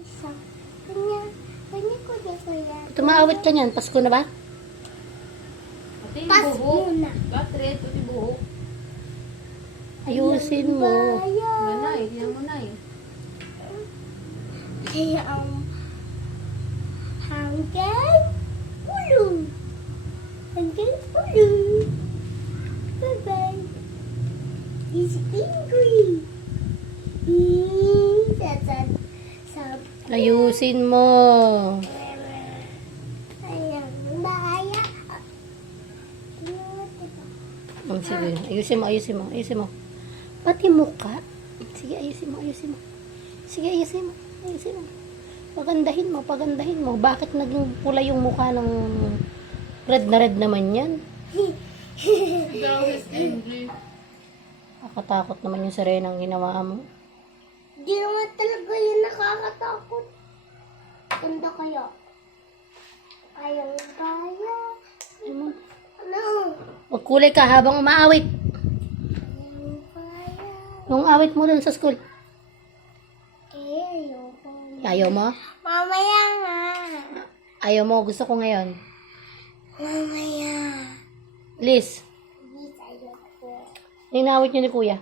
Isa. Kanya. Kanya ko na kaya. Tumaawit ka niyan. Pasko na ba? Pati yung Pas buhok. muna. Battery, pati buhok. Ayusin mo. Ganay, yan mo na eh. Kaya hanggang ulo. Hanggang ulo. Bye-bye. He's angry. Ayusin mo. Ayan, bahaya. Sige, ayusin mo. Pati mukha. Sige, ayusin mo. Sige, ayusin mo. Pagandahin mo. Bakit naging pula yung mukha ng red na red naman yan? Ikaw is angry. Nakatakot naman yung Serenang ginawa mo. Di naman talaga yun nakakatakot. Ganda kaya. Kayang kaya. Ano? Magkulay ka habang umaawit. Kayang kaya. Nung awit mo dun sa school. Ayoko. Ayaw mo? Mamaya nga. Ayaw mo, gusto ko ngayon. Mamaya. Liz, Hindi ayoko. inawit niyo ni kuya.